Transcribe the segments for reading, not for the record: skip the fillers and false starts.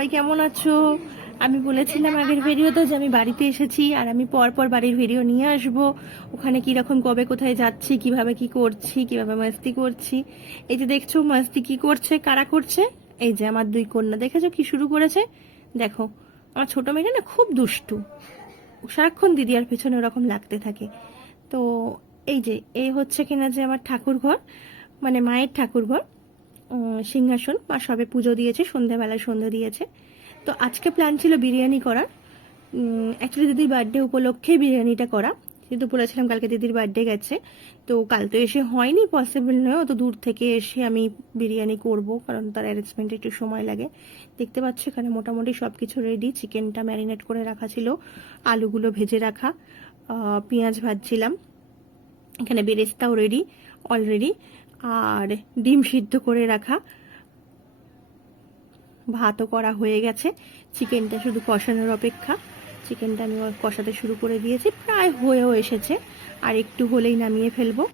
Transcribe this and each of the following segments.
সবাই কেমন আছো? আমি বলেছিলাম আগের ভিডিওতে যে আমি বাড়িতে এসেছি আর আমি পর বাড়ির ভিডিও নিয়ে আসব। ওখানে কিরকম কবে কোথায় যাচ্ছি, কিভাবে কি করছি, কিভাবে মাস্তি করছি। এই যে দেখছো মাস্তি কি করছে, কারা করছে? এই যে আমার দুই কন্যা, দেখেছো কি শুরু করেছে? দেখো, আমার ছোট মেয়েটা না খুব দুষ্টু, সারাক্ষণ দিদি আর পেছনে ওরকম লাগতে থাকে। তো এই যে এই হচ্ছে কিনা যে আমার ঠাকুর ঘর, মানে মায়ের ঠাকুর ঘর, সিংহাসন। মা সবে পুজো দিয়েছে, সন্ধ্যাবেলায় সন্ধ্যা দিয়েছে। তো আজকে প্ল্যান ছিল বিরিয়ানি করার, অ্যাকচুয়ালি দিদির বার্থডে উপলক্ষে বিরিয়ানিটা করা। কিন্তু বলেছিলাম কালকে দিদির বার্থডে গেছে, তো কাল তো এসে হয়নি, পসিবল নয় অত দূর থেকে এসে আমি বিরিয়ানি করব, কারণ তার অ্যারেঞ্জমেন্টে একটু সময় লাগে। দেখতে পাচ্ছ এখানে মোটামুটি সব কিছু রেডি। চিকেনটা ম্যারিনেট করে রাখা ছিল, আলুগুলো ভেজে রাখা, পেঁয়াজ ভাজছিলাম, এখানে বেরেস্তাও রেডি অলরেডি, আর ডিম সিদ্ধ করে রাখা, ভাতও করা হয়ে গেছে। চিকেনটা শুধু কষানোর অপেক্ষা। চিকেনটা আমি কষাতে শুরু করে দিয়েছি, প্রায় হয়েও এসেছে, আর একটু হলেই নামিয়ে ফেলবো।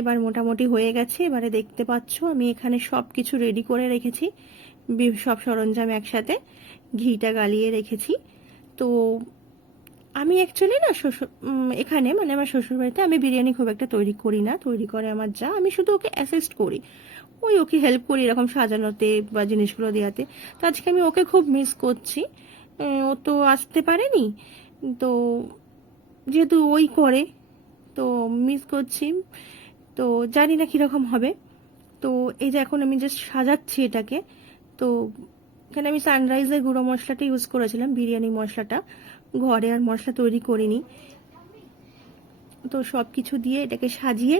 এবার মোটামুটি হয়ে গেছে। এবারে দেখতে পাচ্ছ আমি এখানে সব কিছু রেডি করে রেখেছি, সব সরঞ্জাম একসাথে, ঘিটা গালিয়ে রেখেছি। তো আমি অ্যাকচুয়ালি না শ্বশুর, এখানে মানে আমার শ্বশুরবাড়িতে আমি বিরিয়ানি খুব একটা তৈরি করি না, তৈরি করে আমার যা, আমি শুধু ওকে অ্যাসিস্ট করি, ওই ওকে হেল্প করি এরকম সাজানোতে বা জিনিসগুলো দেওয়াতে। তো আজকে আমি ওকে খুব মিস করছি, ও তো আসতে পারেনি, তো যেহেতু ওই করে, তো মিস করছি। তো জানি না কীরকম হবে। তো এই যে এখন আমি জাস্ট সাজাচ্ছি এটাকে। তো এখানে আমি সানরাইজের গুঁড়ো মশলাটা ইউজ করেছিলাম, বিরিয়ানি মশলাটা, ঘরে আর মশলা তৈরি করিনি। তো সব কিছু দিয়ে এটাকে সাজিয়ে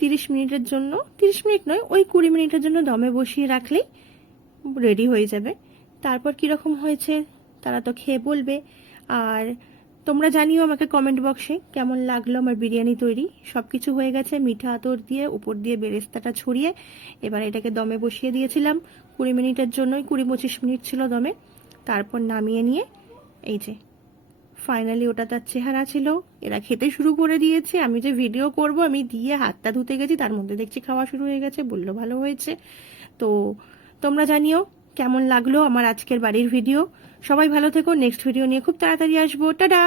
30 মিনিটের জন্য, 30 মিনিট নয়, ওই 20 মিনিটের জন্য দমে বসিয়ে রাখলেই রেডি হয়ে যাবে। তারপর কীরকম হয়েছে তারা তো খেয়ে বলবে। আর তোমরা জানিও আমাকে কমেন্ট বক্সে কেমন লাগলো আমার বিরিয়ানি তৈরি। সব কিছু হয়ে গেছে, মিঠা আতর দিয়ে উপর দিয়ে বেরেস্তাটা ছড়িয়ে এবার এটাকে দমে বসিয়ে দিয়েছিলাম 20 মিনিটের জন্যই, 20-25 মিনিট ছিল দমে। তারপর নামিয়ে নিয়ে এই যে ফাইনালি ওটা তার চেহারা ছিল। এরা খেতে শুরু করে দিয়েছে, আমি যে ভিডিও করব আমি দিয়ে হাতটা ধুতে গেছি, তার মধ্যে দেখছি খাওয়া শুরু হয়ে গেছে, বললো ভালো হয়েছে। তো তোমরা জানিও কেমন লাগলো আমার আজকের বাড়ির ভিডিও। সবাই ভালো থেকো, নেক্সট ভিডিও নিয়ে খুব তাড়াতাড়ি আসবো, টাটা।